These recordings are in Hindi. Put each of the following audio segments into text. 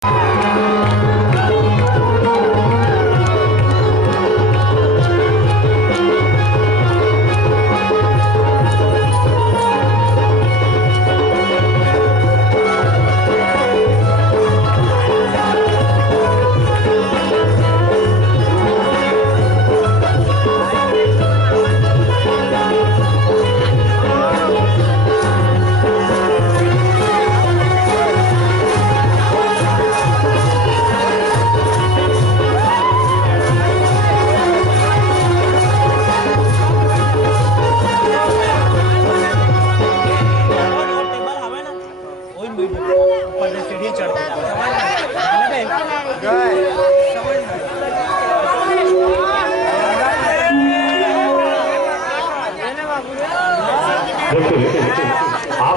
आप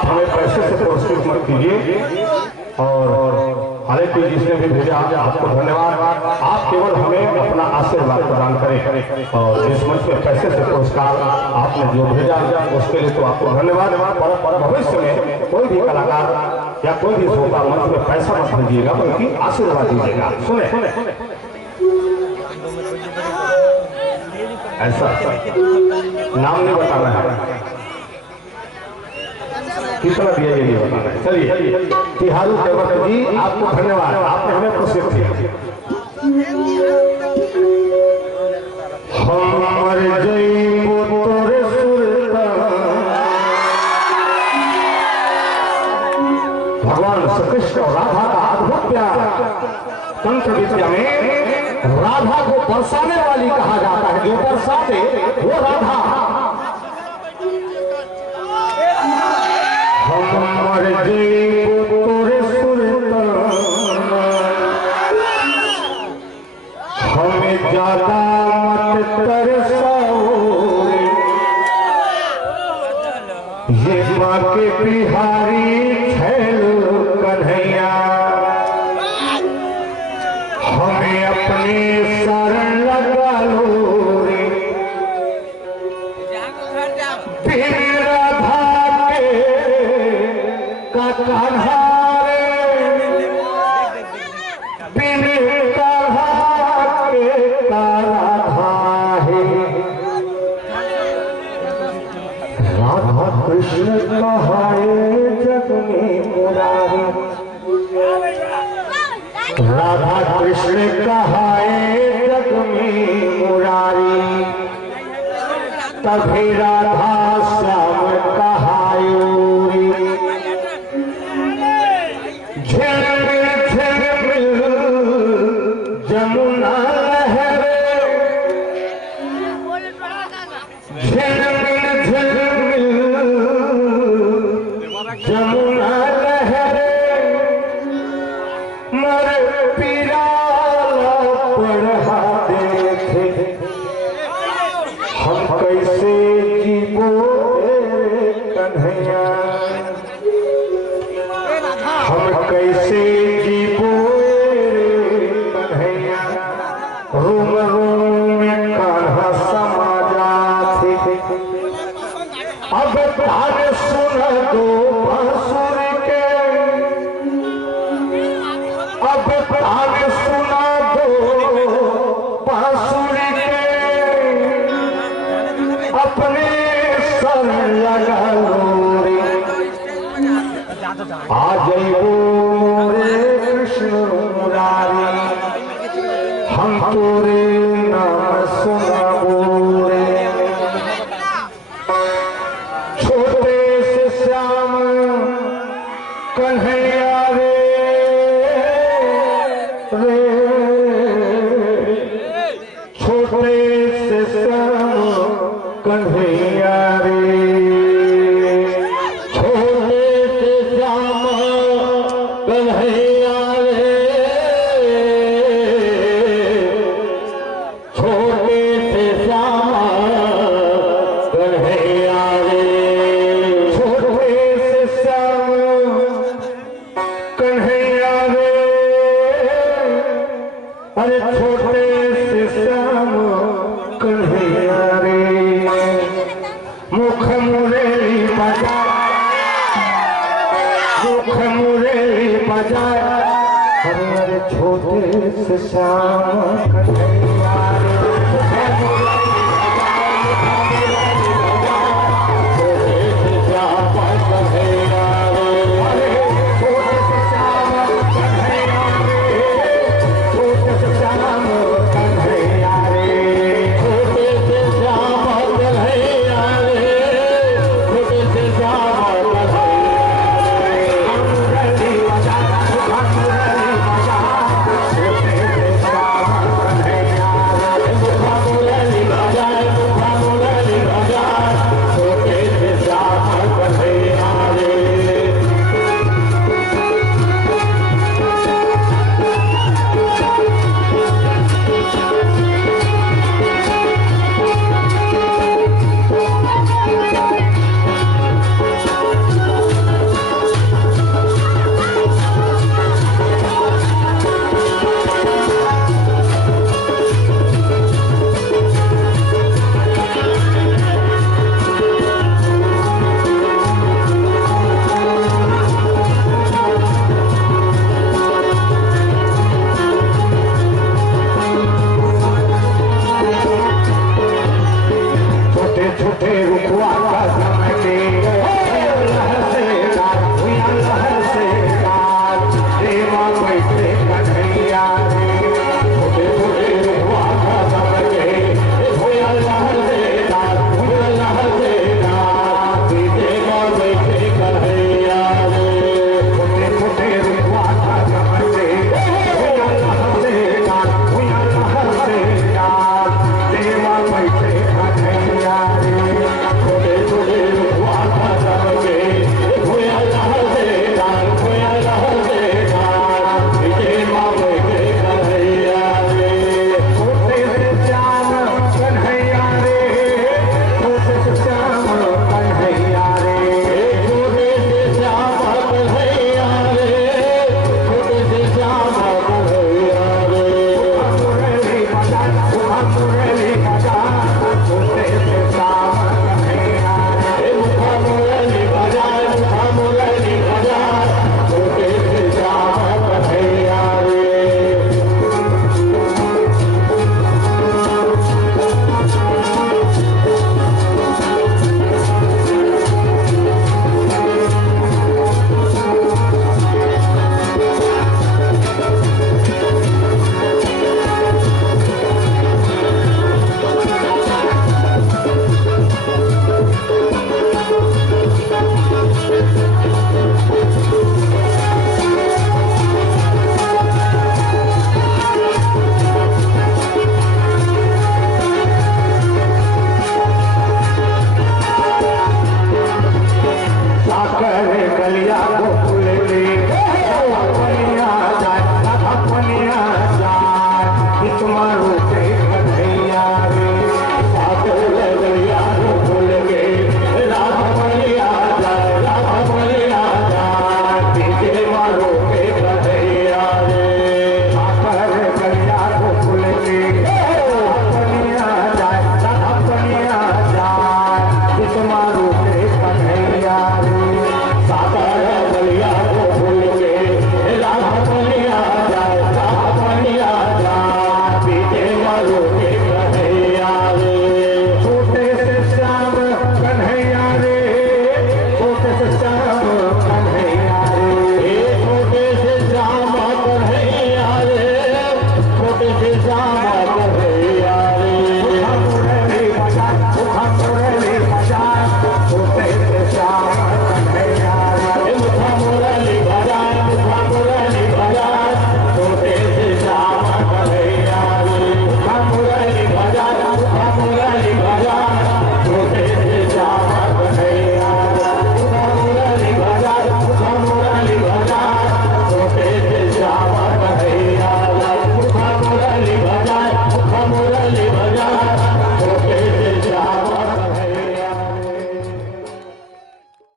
हमें पैसे से पुरस्कृत मत कीजिए और हर एक कोई जिसने भी भेजा आपको धन्यवाद। आप केवल हमें अपना आशीर्वाद प्रदान करें और इस मंच में पैसे से पुरस्कार आपने जो भेजा उसके लिए तो आपको धन्यवाद। और भविष्य में कोई भी कलाकार या कोई भी श्रोता मंच में पैसा मत भेजिएगा बल्कि आशीर्वाद दीजिएगा। सुने ऐसा नाम नहीं बताना है, कितना दिया ये नहीं बताना है। चलिए तिहारू देवत जी आपको धन्यवाद, आपने हमें पुरस्कृत किया। भगवान श्री कृष्ण और राधा का अद्भुत प्यार तंत्र विद्या में राधा को बरसाने वाली कहा जाता है, जो बरसाते वो राधा। हमें ज्यादा मत तरसाओ, ये माँ के बिहारी छैल कन्हैया, हमें अपने शरण लगा लो रे। फिर राधा के का कान्हा रे, बिन कान्हा के का राधा है। राधा कृष्ण कहाए जग में मुरारी, राधा कृष्ण कहाए जग में मुरारी, तभी राधा श्याम कहायो रे। झिलमिल झिलमिल जमुना लहरे, झिलमिल झिलमिल जमुना लहरे, मर पिराला पढ़ा देखे, हम कैसे जीवो रे कन्हैया, हम कैसे जीवो रे कन्हैया। रूम रूम में कान्हा समा जाते, अब तान सुन दो बांसुर के, अब तान सुना दो बांसुर के, अपने सर लगा लो रे। आ जाइयो मोरे कृष्ण मुरारी, हम तोरे नाम सुनाबो रे। छोटे से श्याम कन्हैया रे, छोटे से श्याम कन्हैया रे, छोटे से श्याम कन्हैया रे, छोटे से श्याम कन्हैया रे, छोटे से श्याम कन्हैया रे, अरे छोटे से श्याम कन्हैया रे। मुख मुरली बजाए, मुख मुरली बजाए, छोटे से श्याम कन्हैया रे।